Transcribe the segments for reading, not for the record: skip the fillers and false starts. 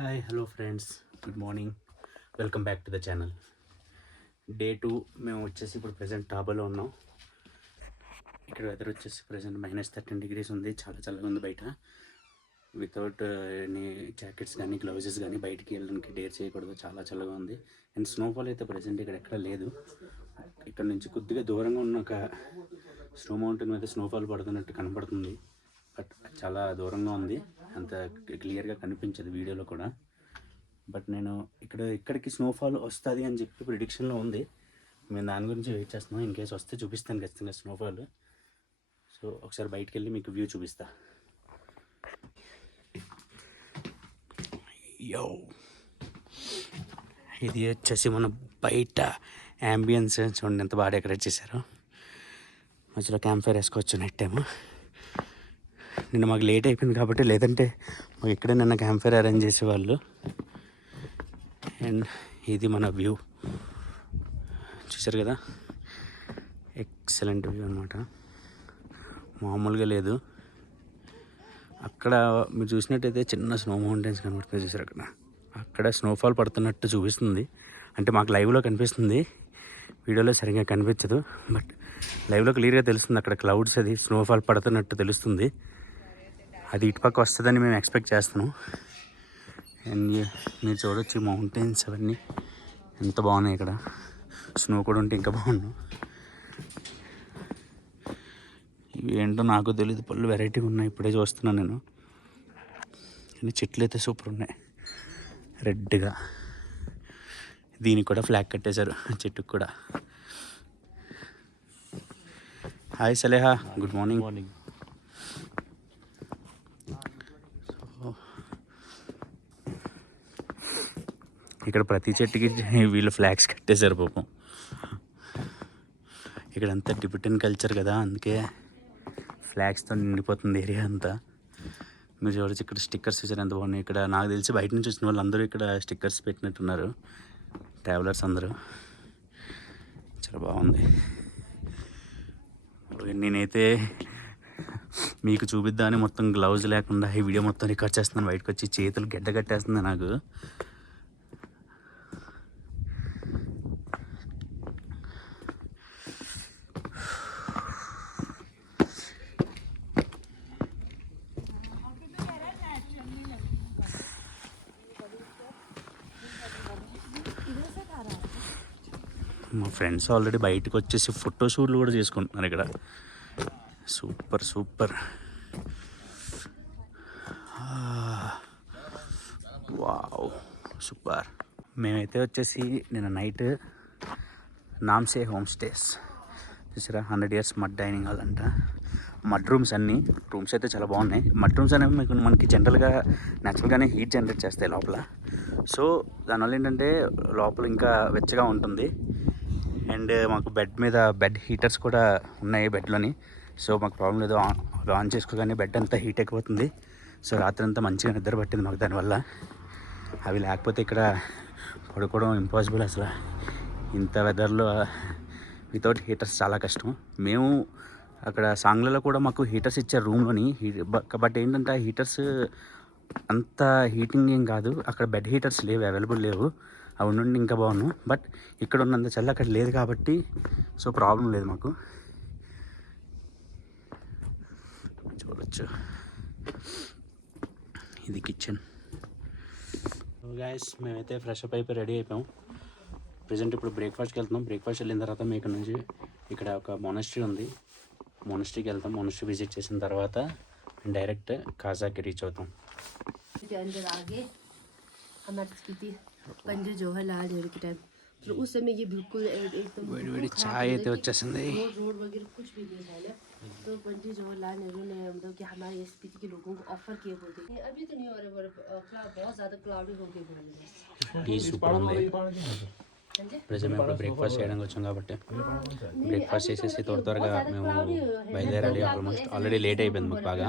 Hi hello friends, good morning. Welcome back to the channel. Day 2 మేము వచ్చేసి ఇప్పుడు present టాబాలో ఉన్నాం. ఇక్కడ వెదర్ వచ్చేసి ప్రజెంట్ -13 degrees ఉంది. చాలా చల్లగా ఉంది బయట. వితౌట్ ఎనీ జాకెట్స్ కానీ గ్లౌజెస్ కానీ బయటికి వెళ్ళడానికి డేర్ చేయకూడదు, చాలా చల్లగా ఉంది. అండ్ స్నోఫాల్ అయితే ప్రజెంట్ ఇక్కడ ఎక్కడ లేదు. ఇక్కడ నుంచి కొద్దిగా దూరంగా ఉన్న ఒక స్నో మౌంటైన్ మీద స్నోఫాల్ పడుతున్నట్టు కనపడుతుంది. బట్ చాలా దూరంగా ఉంది, అంత క్లియర్గా కనిపించదు వీడియోలో కూడా. బట్ నేను ఇక్కడికి స్నోఫాల్ వస్తుంది అని చెప్పి ప్రిడిక్షన్లో ఉంది. మేము దాని గురించి వెయిట్ చేస్తున్నాం. ఇన్ కేసు వస్తే చూపిస్తాను ఖచ్చితంగా స్నోఫాల్. సో ఒకసారి బయటికి వెళ్ళి మీకు వ్యూ చూపిస్తా. యో, ఇది వచ్చేసి మన బయట యాంబియన్స్ చూడండి, ఎంత బాగా డెకరేట్ చేశారు. మధ్యలో క్యాంప్ ఫైర్ వేసుకోవచ్చు నైట్ టైము. నిన్న మాకు లేట్ అయిపోయింది కాబట్టి, లేదంటే మాకు ఇక్కడే నిన్న క్యాంప్ ఫైర్ అరేంజ్ చేసేవాళ్ళు. అండ్ ఇది మన వ్యూ చూసారు కదా, ఎక్సలెంట్ వ్యూ అనమాట, మామూలుగా లేదు. అక్కడ మీరు చూసినట్టయితే చిన్న స్నో మౌంటైన్స్ కనబడుతుంది చూసారు, అక్కడ స్నోఫాల్ పడుతున్నట్టు చూపిస్తుంది. అంటే మాకు లైవ్లో కనిపిస్తుంది, వీడియోలో సరిగ్గా కనిపించదు. బట్ లైవ్లో క్లియర్గా తెలుస్తుంది, అక్కడ క్లౌడ్స్ అది స్నోఫాల్ పడుతున్నట్టు తెలుస్తుంది. అది ఇటుపక్క వస్తుందని మేము ఎక్స్పెక్ట్ చేస్తున్నాం. అండ్ మీరు చూడొచ్చు మౌంటైన్స్ అవన్నీ ఎంత బాగున్నాయి. ఇక్కడ స్నో కూడా ఉంటే ఇంకా బాగున్నాం. ఇవి ఏంటో నాకు తెలియదు, పళ్ళు వెరైటీగా ఉన్నాయి, ఇప్పుడే చూస్తున్నాను నేను. కానీ చెట్లు అయితే సూపర్ ఉన్నాయి, రెడ్గా. దీనికి కూడా ఫ్లాగ్ కట్టేశారు చెట్టుకు కూడా. Hi సలేహా, good morning. ఇక్కడ ప్రతి చెట్టుకి వీళ్ళు ఫ్లాగ్స్ కట్టేశారు పాపం. ఇక్కడంతా టిబెటన్ కల్చర్ కదా, అందుకే ఫ్లాగ్స్తో నిండిపోతుంది ఏరియా అంతా. మీరు చూడచ్చు ఇక్కడ స్టిక్కర్స్ చూసారు ఎంత బాగున్నాయి. ఇక్కడ నాకు తెలిసి బయట నుంచి వచ్చిన వాళ్ళు అందరూ ఇక్కడ స్టిక్కర్స్ పెట్టినట్టున్నారు, ట్రావెలర్స్ అందరూ. చాలా బాగుంది. నేనైతే మీకు చూపిద్దామని మొత్తం గ్లౌజ్ లేకుండా ఈ వీడియో మొత్తం రికార్డ్ చేస్తున్నాను. బయటకు వచ్చి చేతులు గడ్డ కట్టేస్తుంది నాకు. మా ఫ్రెండ్స్ ఆల్రెడీ బయటకు వచ్చేసి ఫోటో షూట్లు కూడా చేసుకుంటున్నారు ఇక్కడ. Super super, wow super. మేమైతే వచ్చేసి నిన్న నైట్ నామ్సే హోమ్ స్టేస్ చూసారా, 100 years మడ్ డైనింగ్ హాల్ అంట. మడ్ రూమ్స్ రూమ్స్ అయితే చాలా బాగున్నాయి. మడ్ రూమ్స్ అనేవి మనకి జనరల్గా న్యాచురల్గానే హీట్ జనరేట్ చేస్తాయి లోపల. సో దానివల్ల ఏంటంటే లోపల ఇంకా వెచ్చగా ఉంటుంది. అండ్ మాకు బెడ్ హీటర్స్ కూడా ఉన్నాయి బెడ్లోని. సో మాకు ప్రాబ్లం లేదు, ఆన్ చేసుకోగానే బెడ్ అంతా హీట్ అయిపోతుంది. సో రాత్రి అంతా మంచిగా నిద్ర పట్టింది మాకు దానివల్ల. అవి లేకపోతే ఇక్కడ పడుకోవడం ఇంపాసిబుల్ అసలు. ఇంత వెదర్లో వితౌట్ హీటర్స్ చాలా కష్టం. మేము అక్కడ సాంగ్లలో కూడా మాకు హీటర్స్ ఇచ్చారు రూమ్లోని. బట్ ఏంటంటే ఆ హీటర్స్ అంత హీటింగ్ ఏం కాదు. అక్కడ బెడ్ హీటర్స్ లేవు, అవైలబుల్ లేవు. అవి నుండి ఇంకా బాగున్నాను. బట్ ఇక్కడ ఉన్నంత చల్ల అక్కడ లేదు కాబట్టి సో ప్రాబ్లం లేదు మాకు. చూడొచ్చు, ఇది కిచెన్. గాయస్ మేమైతే ఫ్రెష్ అప్ అయిపోయి రెడీ అయిపోయాం. ప్రజెంట్ ఇప్పుడు బ్రేక్ఫాస్ట్కి వెళ్తున్నాం. బ్రేక్ఫాస్ట్ వెళ్ళిన తర్వాత మేము ఇక్కడ నుంచి ఇక్కడ ఒక మొనస్ట్రీ ఉంది, మొనస్ట్రీకి వెళ్తాం. మొనస్ట్రీ విజిట్ చేసిన తర్వాత డైరెక్ట్ కాజాకి రీచ్ అవుతాం. వేడి చాయ్ అయితే వచ్చేసింది. तो पंजे जवाहरलाल नेहरू ने मतलब कि हमारे एसपीटी के लोगों को ऑफर किए बोलते हैं अभी तो नहीं हो रहा, क्लाउड बहुत ज़्यादा क्लाउडी हो गया. టీ సూపర్ ఉంది. ప్రజెంట్ మేము బ్రేక్ఫాస్ట్ చేయడానికి వచ్చాం కాబట్టి బ్రేక్ఫాస్ట్ చేసేసి త్వరగా మేము బయలుదేరాలి. ఆల్రెడీ లేట్ అయిపోయింది మాకు బాగా.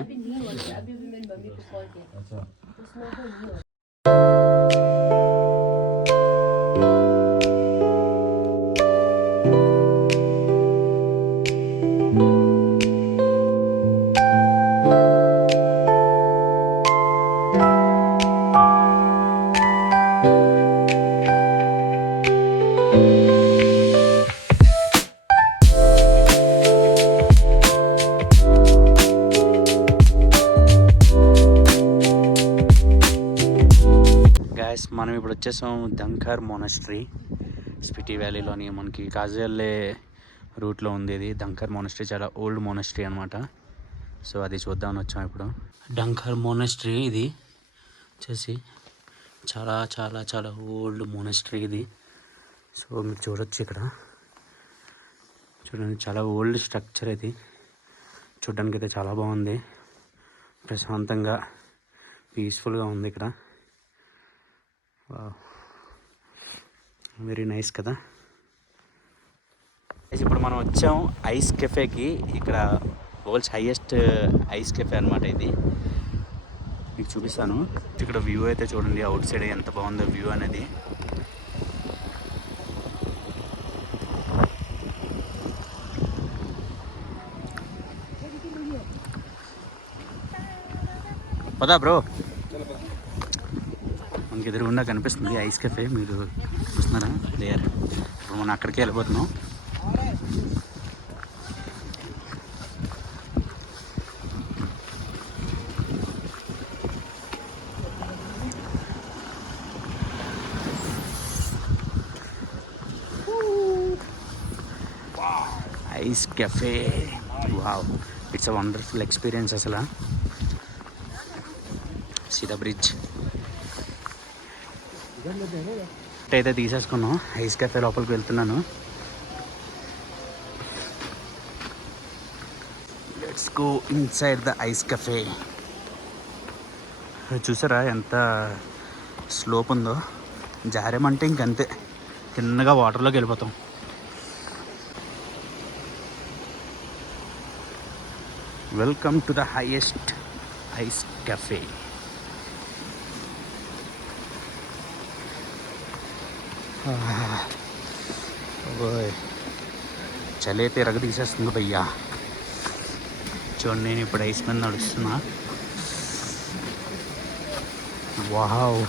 గాయస్ మనం ఇప్పుడు వచ్చేసాం దంకర్ మోనస్ట్రీ. స్పిటి వ్యాలీలోని మనకి కాజల్లే రూట్లో ఉంది ఇది. దంకర్ మోనస్ట్రీ చాలా ఓల్డ్ మోనస్ట్రీ అనమాట. సో అది చూద్దామని వచ్చాం ఇప్పుడు. డంకర్ మోనస్ట్రీ ఇది వచ్చేసి చాలా చాలా చాలా ఓల్డ్ మోనస్ట్రీ ఇది. సో మీరు చూడొచ్చు ఇక్కడ చూడండి, చాలా ఓల్డ్ స్ట్రక్చర్ ఇది. చూడ్డానికి అయితే చాలా బాగుంది, ప్రశాంతంగా పీస్ఫుల్గా ఉంది ఇక్కడ. వెరీ నైస్ కదా. ఇప్పుడు మనం వచ్చాం ఐస్ కెఫేకి. ఇక్కడ వరల్డ్స్ హైయెస్ట్ ఐస్ కెఫే అనమాట ఇది. మీకు చూపిస్తాను. ఇక్కడ వ్యూ అయితే చూడండి, అవుట్ సైడ్ ఎంత బాగుందో వ్యూ అనేది. పదా బ్రో, మనకి ఎదురుగుండా కనిపిస్తుంది ఐస్ కెఫే. మీరు చూస్తున్నారా లేయర్. ఇప్పుడు మనం అక్కడికి వెళ్ళిపోతున్నాం. Ice cafe, wow, it's a wonderful experience అసలు. సీదా బ్రిడ్జ్ అయితే తీసేసుకున్నాం. ఐస్ కెఫే లోపలికి వెళ్తున్నాను. Let's go inside the ice cafe. చూసారా ఎంత స్లోప్ ఉందో. జారేమంటే ఇంకంతే, తిన్నగా వాటర్లోకి వెళ్ళిపోతాం. Welcome to the highest ice cafe. చలి అయితే రగ తీసేస్తుంది భయ్యా. చూడండి, నేను ఇప్పుడు ఐస్ మీద నడుస్తున్నా. Wow,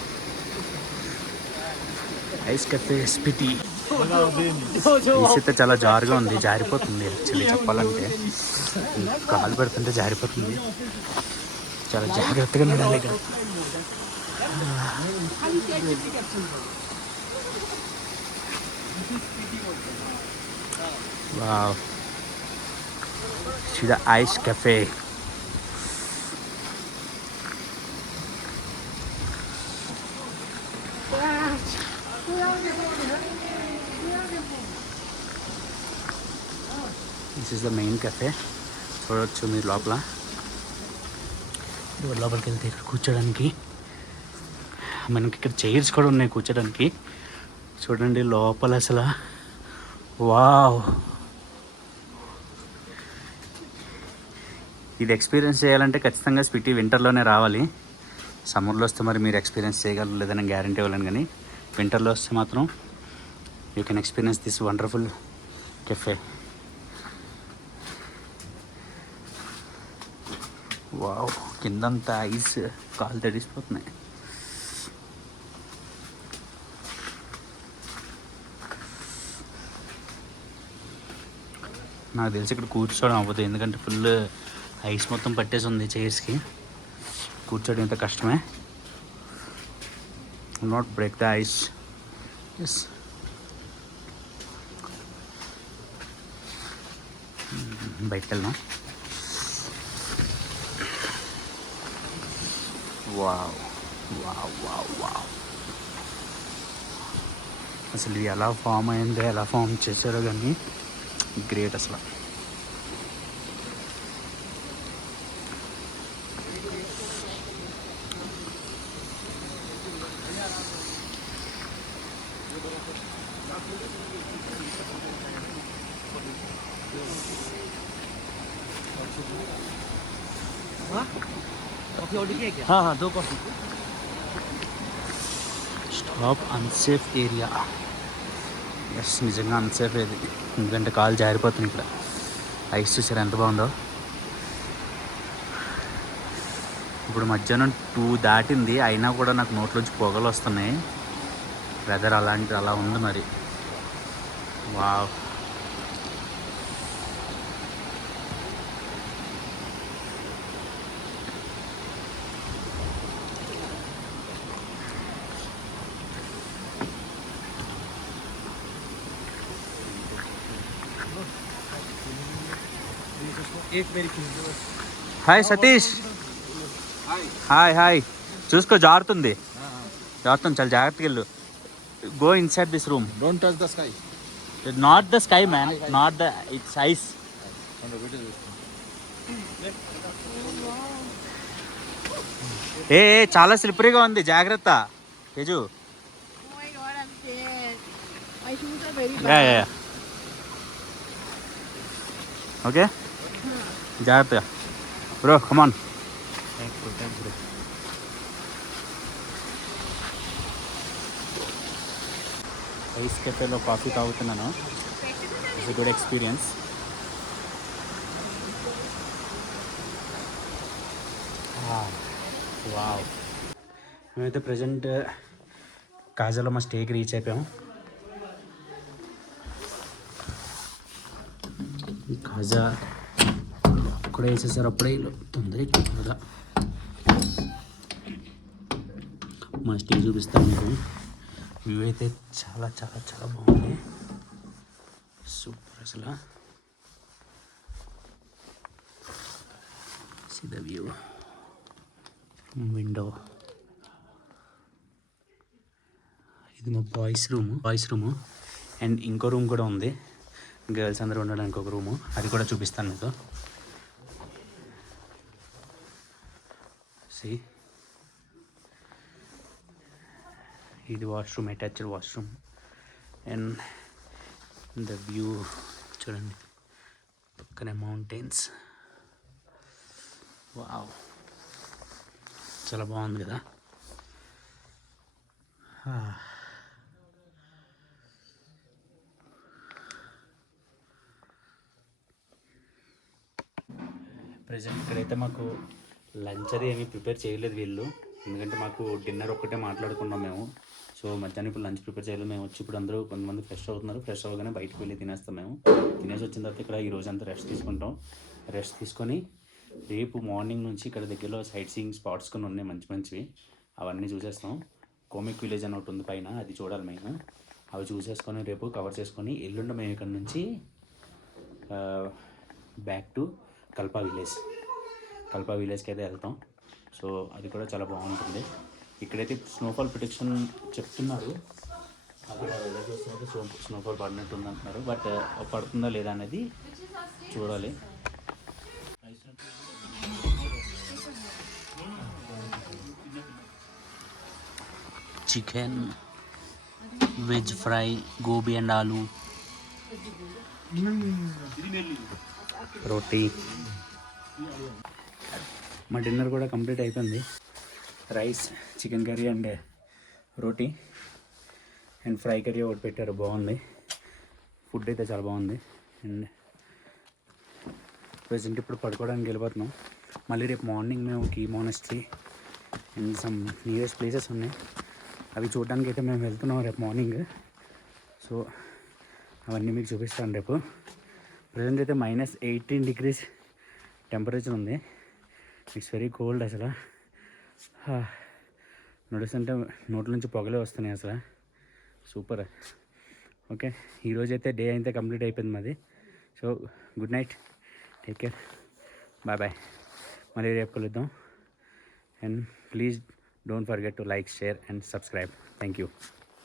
ice cafe Spiti. Ice అయితే చాలా జారుగా ఉంది, జారిపోతుంది యాక్చువల్లీ చెప్పాలంటే. కాలు పెడుతుంటే జారిపోతుంది. చాలా జాగ్రత్తగా నడాలి ఇక్కడ. Wow, see the ice cafe. This is the main cafe. చూడొచ్చు మీరు లోపల. లోపలికి వెళ్తే ఇక్కడ కూర్చోడానికి మనకి ఇక్కడ చైర్స్ కూడా ఉన్నాయి కూర్చోడానికి. చూడండి లోపల అసలు. వావ్, ఇది ఎక్స్పీరియన్స్ చేయాలంటే ఖచ్చితంగా స్పిటి వింటర్లోనే రావాలి. సమ్మర్లో వస్తే మరి మీరు ఎక్స్పీరియన్స్ చేయగలరు లేదని గ్యారంటీ ఇవ్వలేను, కానీ వింటర్లో వస్తే మాత్రం you can experience this wonderful cafe. Wow, కిందంతా ఐస్, కాలు తడిసిపోతున్నాయి. నాకు తెలిసి ఇక్కడ కూర్చోవడం అవ్వదు, ఎందుకంటే ఫుల్ ఐస్ మొత్తం పట్టేసి ఉంది చైర్స్కి. కూర్చోవడం ఎంత కష్టమే. Not break the ice. Yes, బయటకు వెళ్దాం. వావ్ వావ్ వావ్ వావ్, అసలు ఇది ఎలా ఫామ్ అయిందో, ఎలా ఫామ్ చేశారో కానీ గ్రేట్ అసలు. हाँ हाँ, 2 coffee. Stop unsafe area. Yes, నిజంగా అన్సేఫ్ ఇది, ఎందుకంటే కాలు జారిపోతుంది ఇక్కడ. ఐస్ చూసారు ఎంత బాగుందో. ఇప్పుడు మధ్యాహ్నం 2 దాటింది, అయినా కూడా నాకు నోట్లోంచి పొగలు వస్తున్నాయి. వెదర్ అలా ఉంది మరి. Wow, hi Satish. Hi hi. చూసుకో, జారుతుంది జారుతుంది, చాలా జాగ్రత్తగా వెళ్ళు. Go inside this room. Don't touch the sky. Not the sky man, not the it's ice. ఏ చాలా స్లిప్పరీగా ఉంది, జాగ్రత్త Teju. Oh my god, I'm scared. My shoes are very yeah bad. Yeah okay, జాగ్రత్తగా bro, come on. Thanks bro. Ice కెఫేలో coffee తాగుతున్నాను. It's a good experience. Wow. మేమైతే present కాజాలో మా స్టేకి రీచ్ అయిపోయాము. ఈ కాజా అప్పుడే వేసేసారు, అప్పుడే తొందర ఎక్కువ. మా స్టే చూపిస్తాను మీకు. వ్యూ అయితే చాలా చాలా చాలా బాగుంది, సూపర్ అసలు. See the view, window. ఇది మా బాయ్స్ రూము అండ్ ఇంకో రూమ్ కూడా ఉంది, గర్ల్స్ అందరూ ఉండడానికి ఒక రూము, అది కూడా చూపిస్తాను మీకు. సి, ఇది washroom, attached washroom. And the view చూడండి, పక్కనే మౌంటైన్స్. వావ్, చాలా బాగుంది కదా. ప్రజెంట్ ఇక్కడైతే మాకు లంచ్ అది ఏమీ ప్రిపేర్ చేయలేదు వీళ్ళు, ఎందుకంటే మాకు డిన్నర్ ఒక్కటే మాట్లాడుకున్నాం మేము. సో మధ్యాహ్నం ఇప్పుడు లంచ్ ప్రిపేర్ చేయలేదు. మేము వచ్చి ఇప్పుడు అందరూ కొంతమంది ఫ్రెష్ అవుతున్నారు. ఫ్రెష్ అవ్వగానే బయటకు వెళ్ళి తినేస్తాం. మేము తినేసి వచ్చిన తర్వాత ఇక్కడ ఈ రోజంతా రెస్ట్ తీసుకుంటాం. రెస్ట్ తీసుకొని రేపు మార్నింగ్ నుంచి ఇక్కడ దగ్గరలో సైట్ సీయింగ్ స్పాట్స్ కొన్ని ఉన్నాయి, మంచి మంచివి. అవన్నీ చూసేస్తాం. కోమిక్ విలేజ్ అని ఒకటి ఉంది పైన, అది చూడాలి మేము. అవి చూసేసుకొని రేపు కవర్ చేసుకొని ఎల్లుండి మేము ఇక్కడ నుంచి బ్యాక్ టు కల్పా విలేజ్కి అయితే వెళ్తాం. సో అది కూడా చాలా బాగుంటుంది. ఇక్కడైతే స్నోఫాల్ ప్రొటెక్షన్ చెప్తున్నారు, అక్కడ ఎలా చూస్తున్నట్టు స్నోఫాల్ పడినట్టు ఉంది అంటున్నారు. బట్ పడుతుందా లేదా అనేది చూడాలి. Chicken, veg fry, gobi and ఆలు, రోటీ. మా డిన్నర్ కూడా కంప్లీట్ అయిపోయింది. Rice, chicken curry and roti and fry curry ఒకటి పెట్టారు, బాగుంది. ఫుడ్ అయితే చాలా బాగుంది. అండ్ ప్రజెంట్ ఇప్పుడు పడుకోవడానికి వెళ్ళిపోతున్నాం. మళ్ళీ రేపు మార్నింగ్ మేము Key monastery and some nearest places ఉన్నాయి, అవి చూడడానికి అయితే మేము వెళ్తున్నాం రేపు మార్నింగ్. సో అవన్నీ మీకు చూపిస్తాను రేపు. ప్రజెంట్ అయితే -18 degrees టెంపరేచర్ ఉంది. ఇట్స్ వెరీ కోల్డ్ అసలు. నడుస్తుంటే నోట్ల నుంచి పొగలే వస్తున్నాయి అసలు. సూపర్. ఓకే, ఈరోజైతే డే అయితే కంప్లీట్ అయిపోయింది మాది. So good night, take care, bye bye. మళ్ళీ రేపు కలుద్దాం. And please don't forget to like, share and subscribe. Thank you.